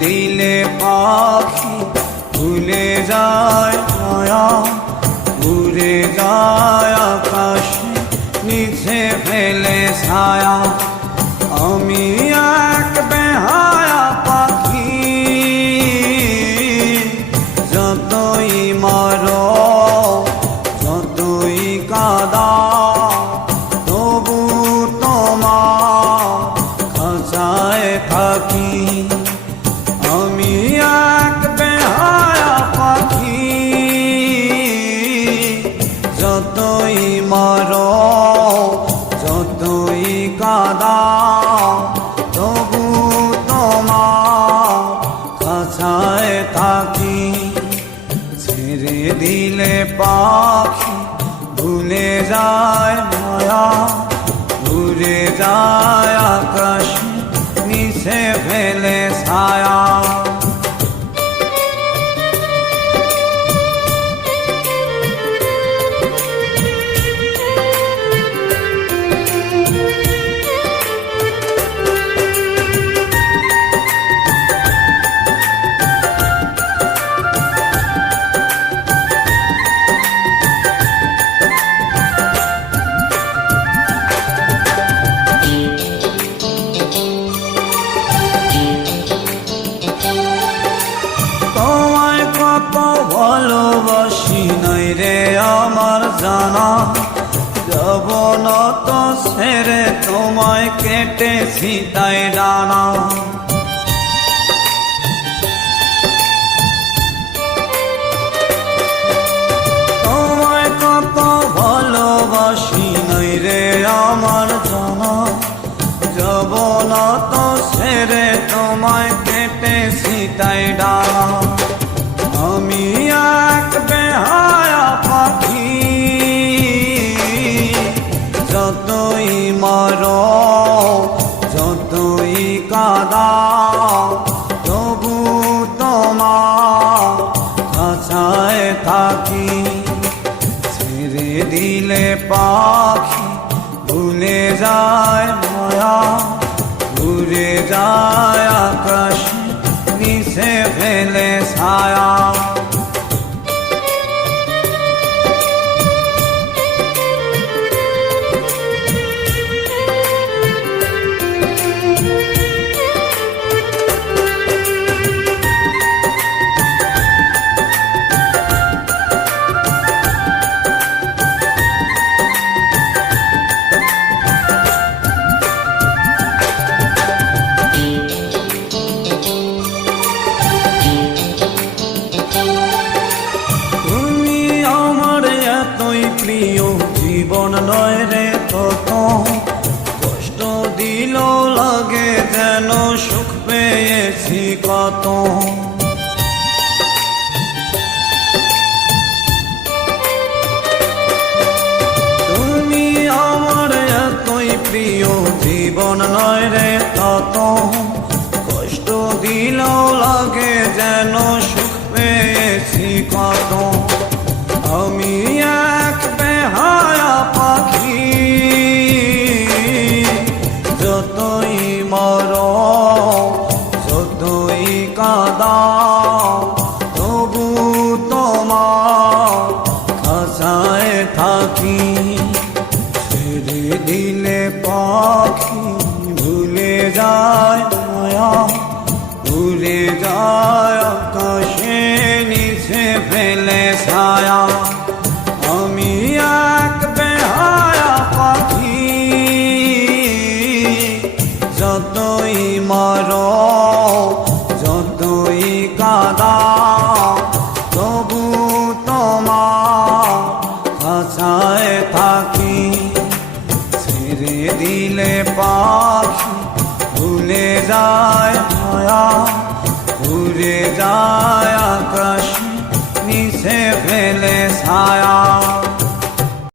দিলে পাখি ভুলে যায় মায়া, উড়ে যায় আকাশে নিচে ফেলে ছায়া। আমি এক বেহায়া পাখি, যতই মারো যতই কাঁদাও তবু তোমার খাঁচায় থাকি। আমি এক বেহায়া পাখি, যতই মারো যতই কাঁদাও তবু তোমার খাঁচায় থাকি। ছেড়ে দিলে পাখি ভুলে যায় মায়া, উড়ে যায় আকাশে নিচে ফেলে ছায়া। ভালোবাসি নাই রে আমার জানা, যাব না তো ছেড়ে তোমায় কেটেছি তাই ডানা। তোমায় কত ভালোবাসি নাই রে আমার জানা, যাব না তো ছেড়ে তোমায় কেটেছি তাই ডানা। আমি এক বেহায়া পাখি, যতই মারো যতই কাঁদাও তবু তোমার খাঁচায় থাকি। ছেড়ে দিলে পাখি ভুলে যায় মায়া, উড়ে যায় আকাশে নিচে ফেলে ছায়া। জীবন নয় রে তত কষ্ট দিল লাগে যেন সুখ পেয়েছি কত। তুমি আমার এতই প্রিয় জীবন নয় রে তত কষ্ট দিল লাগে যেন সুখ পেয়েছি কত। আমি এক বেহায়া পাখি, যতই মারো যতই কাঁদাও তবু তোমার খাঁচায় থাকি। ছেড়ে দিলে পাখি ভুলে যায় মায়া, উড়ে যায় আকাশে নিচে ফেলে ছায়া। আমি এক বেহায়া পাখি, যতই মারো যতই কাঁদাও তবু তোমার খাঁচায় থাকি। ছেড়ে দিলে পাখি ভুলে যায় মায়া, উড়ে যায় আকাশে নিচে ফেলে ছায়া।